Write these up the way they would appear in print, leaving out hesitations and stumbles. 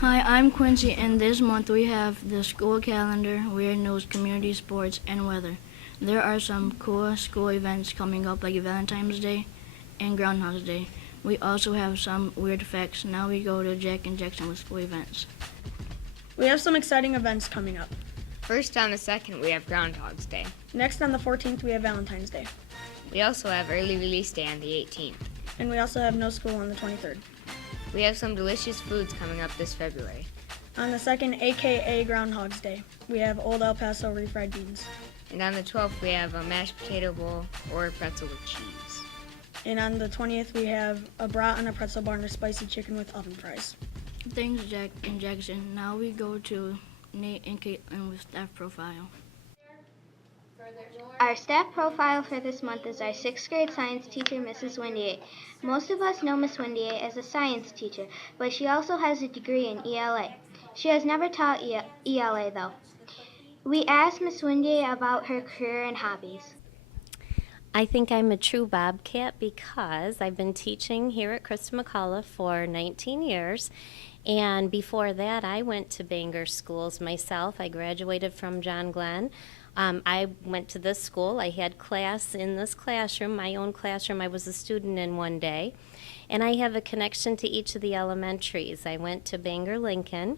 Hi, I'm Quincy, and this month we have the school calendar, weird news, community sports, and weather. There are some cool school events coming up like Valentine's Day and Groundhog's Day. We also have some weird facts. Now we go to Jack and Jackson with school events. We have some exciting events coming up. First on the 2nd, we have Groundhog's Day. Next on the 14th, we have Valentine's Day. We also have Early Release Day on the 18th. And we also have no school on the 23rd. We have some delicious foods coming up this February. On the 2nd, aka Groundhog's Day, we have Old El Paso refried beans. And on the 12th, we have a mashed potato bowl or a pretzel with cheese. And on the 20th, we have a brat and a pretzel bar and a spicy chicken with oven fries. Thanks, Jack and Jackson. Now we go to Nate and Caitlin with staff profile. Our staff profile for this month is our 6th grade science teacher, Mrs. Wendier. Most of us know Miss Wendier as a science teacher, but she also has a degree in ELA. She has never taught ELA, though. We asked Miss Wendier about her career and hobbies. I think I'm a true Bobcat because I've been teaching here at Christa McCullough for 19 years. And before that, I went to Bangor schools myself. I graduated from John Glenn. I went to this school. I had class in this classroom, my own classroom. I was a student in one day. And I have a connection to each of the elementaries. I went to Bangor Lincoln.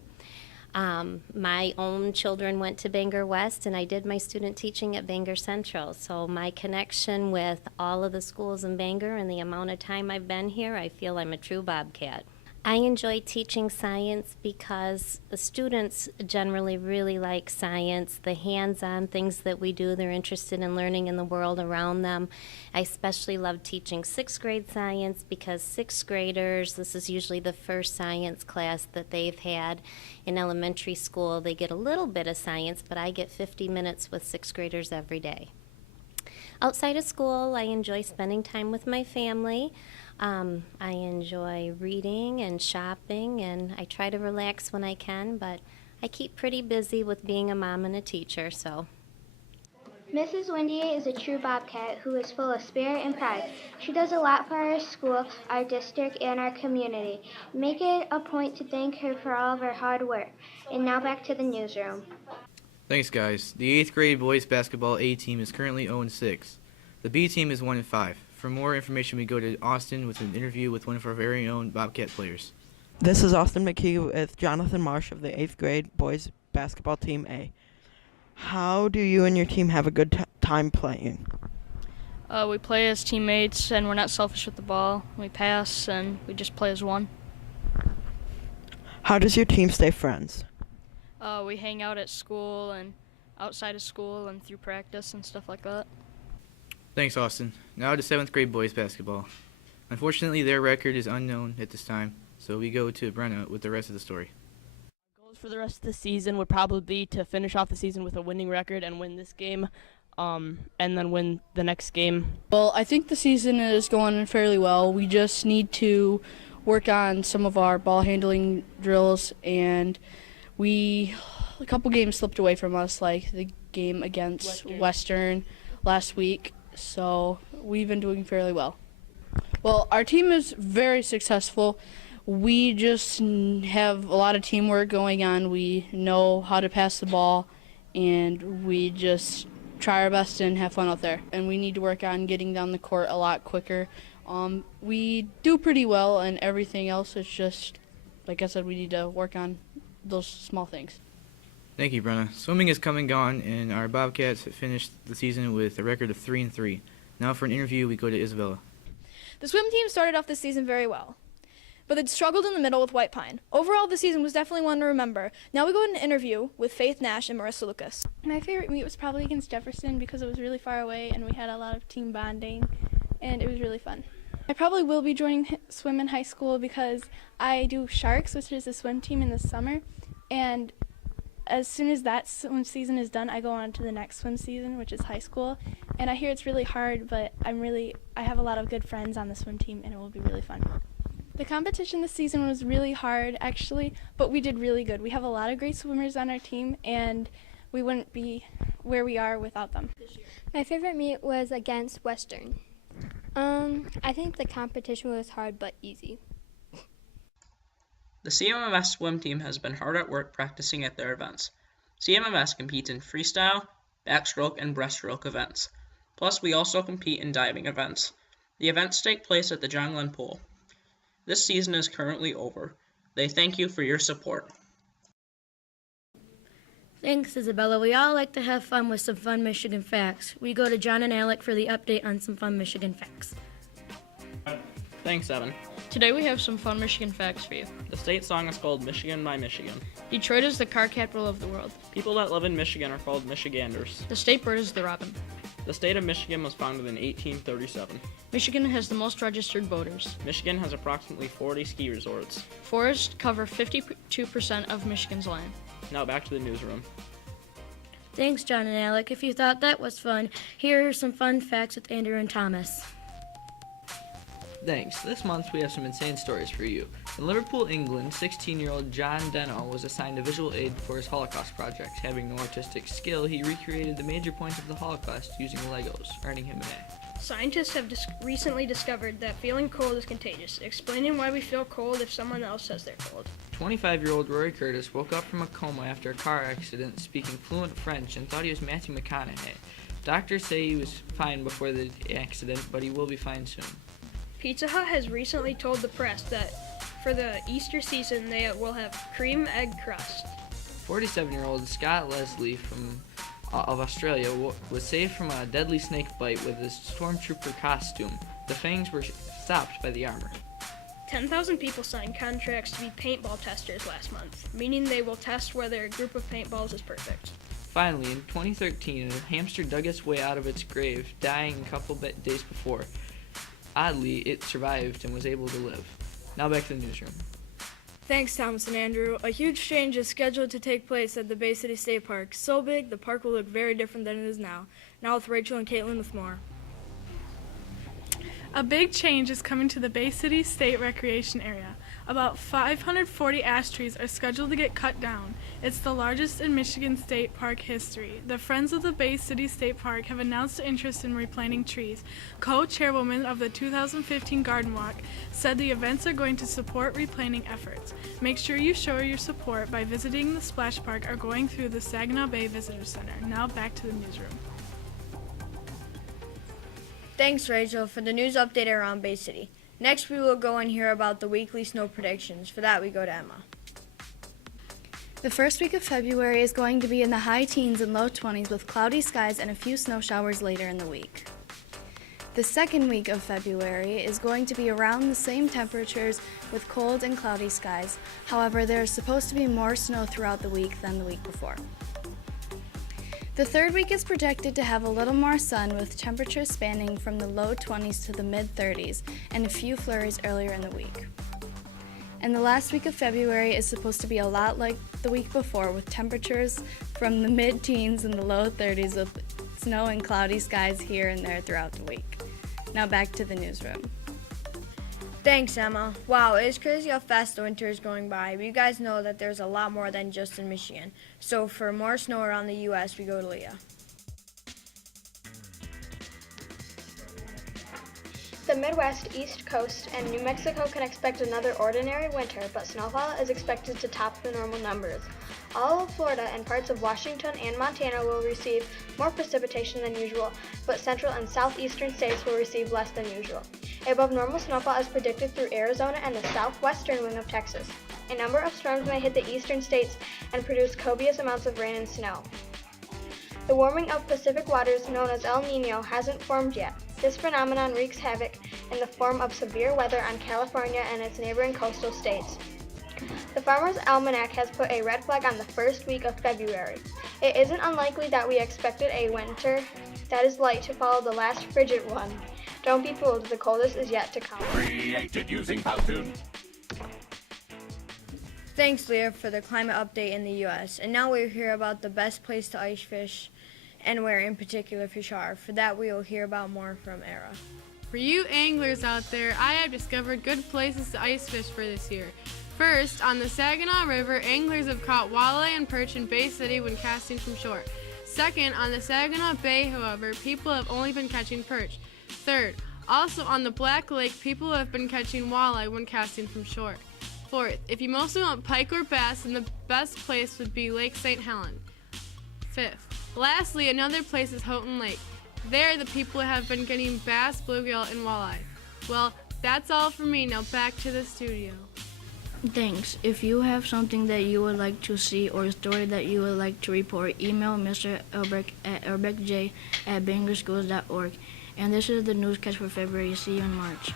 My own children went to Bangor West, and I did my student teaching at Bangor Central. So my connection with all of the schools in Bangor and the amount of time I've been here, I feel I'm a true Bobcat. I enjoy teaching science because the students generally really like science, the hands-on things that we do. They're interested in learning in the world around them. I especially love teaching 6th grade science because 6th graders, this is usually the first science class that they've had in elementary school. They get a little bit of science, but I get 50 minutes with 6th graders every day. Outside of school, I enjoy spending time with my family. I enjoy reading and shopping, and I try to relax when I can, but I keep pretty busy with being a mom and a teacher, so. Mrs. Wendier is a true Bobcat who is full of spirit and pride. She does a lot for our school, our district, and our community. Make it a point to thank her for all of her hard work. And now back to the newsroom. Thanks, guys. The 8th grade boys basketball A team is currently 0-6. The B team is 1-5. For more information, we go to Austin with an interview with one of our very own Bobcat players. This is Austin McKee with Jonathan Marsh of the 8th grade boys basketball team A. How do you and your team have a good time playing? We play as teammates, and we're not selfish with the ball. We pass, and we just play as one. How does your team stay friends? We hang out at school and outside of school and through practice and stuff like that. Thanks, Austin. Now to 7th grade boys basketball. Unfortunately, their record is unknown at this time, so we go to Brenna with the rest of the story. Goals for the rest of the season would probably be to finish off the season with a winning record and win this game, and then win the next game. Well, I think the season is going fairly well. We just need to work on some of our ball handling drills, and a couple games slipped away from us, like the game against Western last week. So we've been doing fairly well. Well, our team is very successful. We just have a lot of teamwork going on. We know how to pass the ball, and we just try our best and have fun out there. And we need to work on getting down the court a lot quicker. We do pretty well, and everything else is just, like I said, we need to work on those small things. Thank you, Brenna. Swimming is come and gone, and our Bobcats finished the season with a record of 3-3. Now for an interview, we go to Isabella. The swim team started off the season very well, but it struggled in the middle with White Pine. Overall, the season was definitely one to remember. Now we go to an interview with Faith Nash and Marissa Lucas. My favorite meet was probably against Jefferson because it was really far away and we had a lot of team bonding, and it was really fun. I probably will be joining swim in high school because I do Sharks, which is a swim team in the summer, and as soon as that swim season is done, I go on to the next swim season, which is high school. And I hear it's really hard, but I have a lot of good friends on the swim team, and it will be really fun. The competition this season was really hard, actually, but we did really good. We have a lot of great swimmers on our team, and we wouldn't be where we are without them. My favorite meet was against Western. I think the competition was hard but easy. The CMMS swim team has been hard at work practicing at their events. CMMS competes in freestyle, backstroke, and breaststroke events. Plus, we also compete in diving events. The events take place at the John Glenn Pool. This season is currently over. They thank you for your support. Thanks, Isabella. We all like to have fun with some fun Michigan facts. We go to John and Alec for the update on some fun Michigan facts. Thanks, Evan. Today we have some fun Michigan facts for you. The state song is called Michigan by Michigan. Detroit is the car capital of the world. People that live in Michigan are called Michiganders. The state bird is the robin. The state of Michigan was founded in 1837. Michigan has the most registered voters. Michigan has approximately 40 ski resorts. Forests cover 52% of Michigan's land. Now back to the newsroom. Thanks, John and Alec. If you thought that was fun, here are some fun facts with Andrew and Thomas. Thanks. This month we have some insane stories for you. In Liverpool, England, 16-year-old John Deno was assigned a visual aid for his Holocaust project. Having no artistic skill, he recreated the major points of the Holocaust using Legos, earning him an A. Scientists have recently discovered that feeling cold is contagious, explaining why we feel cold if someone else says they're cold. 25-year-old Rory Curtis woke up from a coma after a car accident speaking fluent French and thought he was Matthew McConaughey. Doctors say he was fine before the accident, but he will be fine soon. Pizza Hut has recently told the press that for the Easter season they will have cream egg crust. 47-year-old Scott Leslie of Australia was saved from a deadly snake bite with his stormtrooper costume. The fangs were stopped by the armor. 10,000 people signed contracts to be paintball testers last month, meaning they will test whether a group of paintballs is perfect. Finally, in 2013, a hamster dug its way out of its grave, dying a couple days before. Oddly, it survived and was able to live. Now back to the newsroom. Thanks, Thomas and Andrew. A huge change is scheduled to take place at the Bay City State Park. So big, the park will look very different than it is now. Now with Rachel and Caitlin with more. A big change is coming to the Bay City State Recreation Area. About 540 ash trees are scheduled to get cut down. It's the largest in Michigan State Park history. The Friends of the Bay City State Park have announced interest in replanting trees. Co-chairwoman of the 2015 Garden Walk said the events are going to support replanting efforts. Make sure you show your support by visiting the splash park or going through the Saginaw Bay Visitor Center. Now back to the newsroom. Thanks, Rachel, for the news update around Bay City. Next, we will go and hear about the weekly snow predictions. For that, we go to Emma. The first week of February is going to be in the high teens and low 20s with cloudy skies and a few snow showers later in the week. The second week of February is going to be around the same temperatures with cold and cloudy skies. However, there is supposed to be more snow throughout the week than the week before. The third week is projected to have a little more sun with temperatures spanning from the low 20s to the mid 30s and a few flurries earlier in the week. And the last week of February is supposed to be a lot like the week before with temperatures from the mid-teens and the low 30s with snow and cloudy skies here and there throughout the week. Now back to the newsroom. Thanks, Emma. Wow, it is crazy how fast the winter is going by, but you guys know that there's a lot more than just in Michigan. So for more snow around the U.S., we go to Leah. The Midwest, East Coast, and New Mexico can expect another ordinary winter, but snowfall is expected to top the normal numbers. All of Florida and parts of Washington and Montana will receive more precipitation than usual, but central and southeastern states will receive less than usual. Above normal snowfall is predicted through Arizona and the southwestern wing of Texas. A number of storms may hit the eastern states and produce copious amounts of rain and snow. The warming of Pacific waters, known as El Niño, hasn't formed yet. This phenomenon wreaks havoc in the form of severe weather on California and its neighboring coastal states. The Farmer's Almanac has put a red flag on the first week of February. It isn't unlikely that we expected a winter that is light to follow the last frigid one. Don't be fooled, the coldest is yet to come. Created using Powtoon. Thanks, Leah, for the climate update in the U.S. And now we'll hear about the best place to ice fish and where in particular fish are. For that, we will hear about more from Era. For you anglers out there, I have discovered good places to ice fish for this year. First, on the Saginaw River, anglers have caught walleye and perch in Bay City when casting from shore. Second, on the Saginaw Bay, however, people have only been catching perch. Third, also on the Black Lake, people have been catching walleye when casting from shore. 4th. If you mostly want pike or bass, then the best place would be Lake St. Helen. 5th. Lastly, another place is Houghton Lake. There, the people have been getting bass, bluegill, and walleye. Well, that's all for me. Now back to the studio. Thanks. If you have something that you would like to see or a story that you would like to report, email Mr. Elbrick at elbrickj@bangerschools.org. And this is the newscast for February. See you in March.